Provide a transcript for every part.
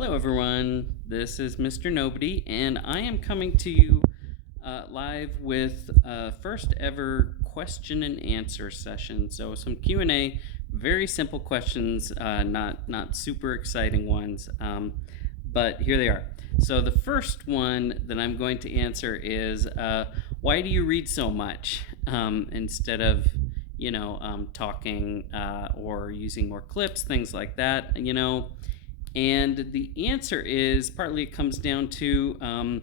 Hello, everyone. This is Mr. Nobody, and I am coming to you live with first ever question and answer session. So some Q and A, very simple questions, not super exciting ones, but here they are. So the first one that I'm going to answer is why do you read so much instead of talking or using more clips, things like that. And the answer is partly it comes down to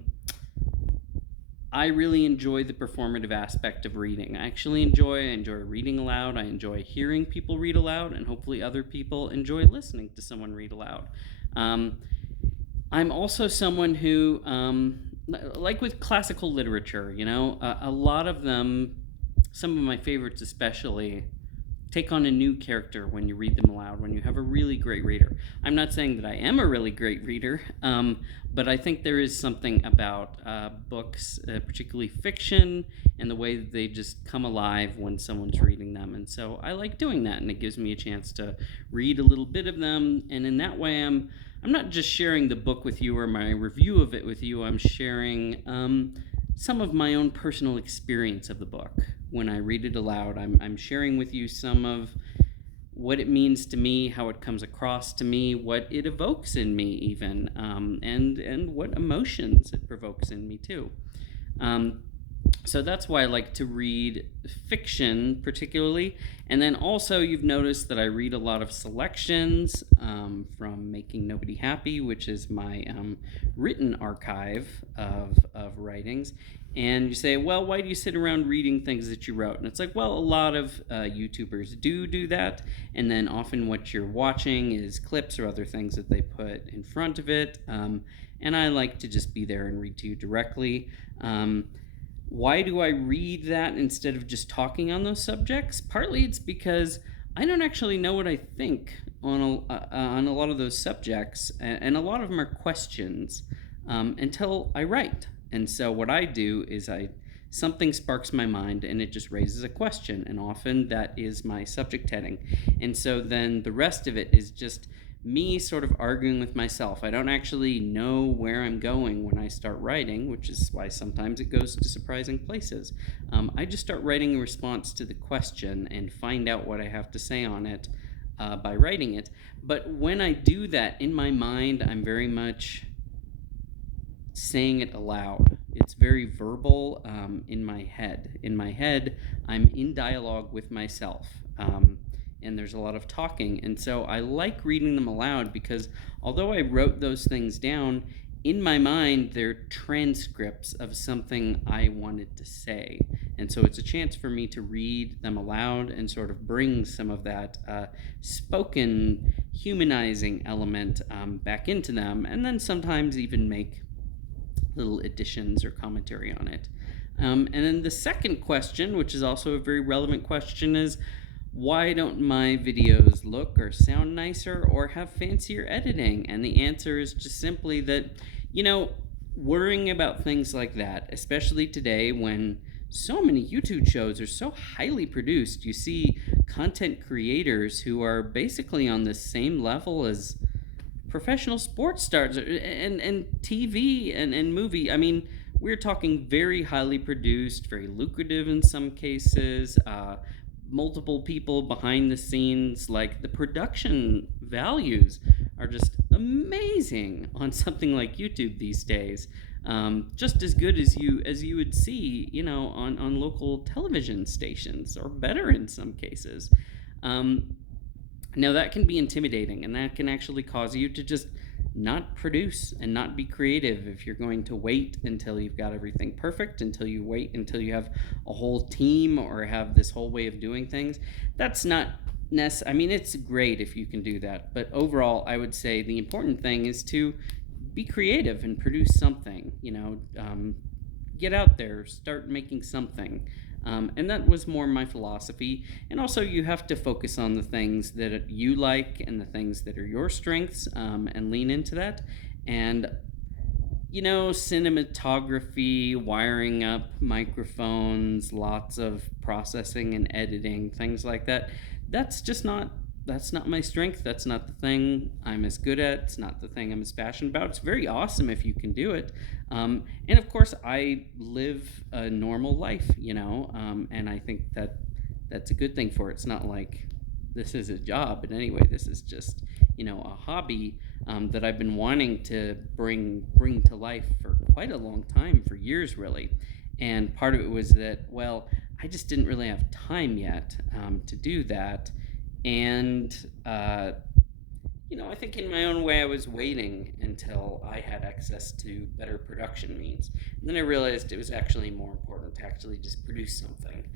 I really enjoy the performative aspect of reading. I enjoy reading aloud. I enjoy hearing people read aloud, and hopefully other people enjoy listening to someone read aloud. I'm also someone who, like with classical literature, a lot of them, some of my favorites especially, take on a new character when you read them aloud, when you have a really great reader. I'm not saying that I am a really great reader, but I think there is something about books, particularly fiction, and the way that they just come alive when someone's reading them. And so I like doing that, and it gives me a chance to read a little bit of them. And in that way, I'm not just sharing the book with you or my review of it with you, I'm sharing some of my own personal experience of the book. When I read it aloud, I'm sharing with you some of what it means to me, how it comes across to me, what it evokes in me, even, and what emotions it provokes in me too. So that's why I like to read fiction, particularly. And then also, you've noticed that I read a lot of selections from Making Nobody Happy, which is my written archive of writings. And you say, well, why do you sit around reading things that you wrote? And it's like, well, a lot of YouTubers do that. And then often what you're watching is clips or other things that they put in front of it. And I like to just be there and read to you directly. Why do I read that instead of just talking on those subjects? Partly it's because I don't actually know what I think on a lot of those subjects, and a lot of them are questions until I write. And so what I do is something sparks my mind and it just raises a question, and often that is my subject heading. And so then the rest of it is just me sort of arguing with myself. I don't actually know where I'm going when I start writing, which is why sometimes it goes to surprising places. I just start writing in response to the question and find out what I have to say on it by writing it. But when I do that, in my mind, I'm very much saying it aloud. It's very verbal in my head. In my head, I'm in dialogue with myself. And there's a lot of talking. And so I like reading them aloud because although I wrote those things down, in my mind, they're transcripts of something I wanted to say. And so it's a chance for me to read them aloud and sort of bring some of that spoken, humanizing element back into them, and then sometimes even make little additions or commentary on it. And then the second question, which is also a very relevant question, is why don't my videos look or sound nicer or have fancier editing? And the answer is just simply that, worrying about things like that, especially today when so many YouTube shows are so highly produced, you see content creators who are basically on the same level as professional sports stars and TV and movie. I mean, we're talking very highly produced, very lucrative in some cases, multiple people behind the scenes. Like, the production values are just amazing on something like YouTube these days. Just as good as you would see, on local television stations, or better in some cases. Now, that can be intimidating, and that can actually cause you to just not produce and not be creative if you're going to wait until you've got everything perfect, until you have a whole team or have this whole way of doing things. That's not I mean, it's great if you can do that, but overall, I would say the important thing is to be creative and produce something. Get out there, start making something. And that was more my philosophy. And also, you have to focus on the things that you like and the things that are your strengths, and lean into that. And, cinematography, wiring up microphones, lots of processing and editing, things like that, that's just not that's not my strength. That's not the thing I'm as good at. It's not the thing I'm as passionate about. It's very awesome if you can do it. And of course, I live a normal life, and I think that that's a good thing for it. It's not like this is a job in any way. This is just, a hobby that I've been wanting to bring to life for quite a long time, for years, really. And part of it was that, well, I just didn't really have time yet to do that. And, I think in my own way, I was waiting until I had access to better production means. And then I realized it was actually more important to actually just produce something.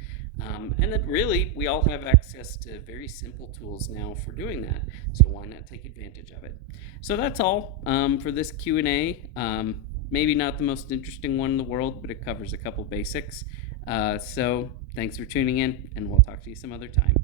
And that really, we all have access to very simple tools now for doing that. So why not take advantage of it? So that's all for this Q&A. Maybe not the most interesting one in the world, but it covers a couple basics. So thanks for tuning in, and we'll talk to you some other time.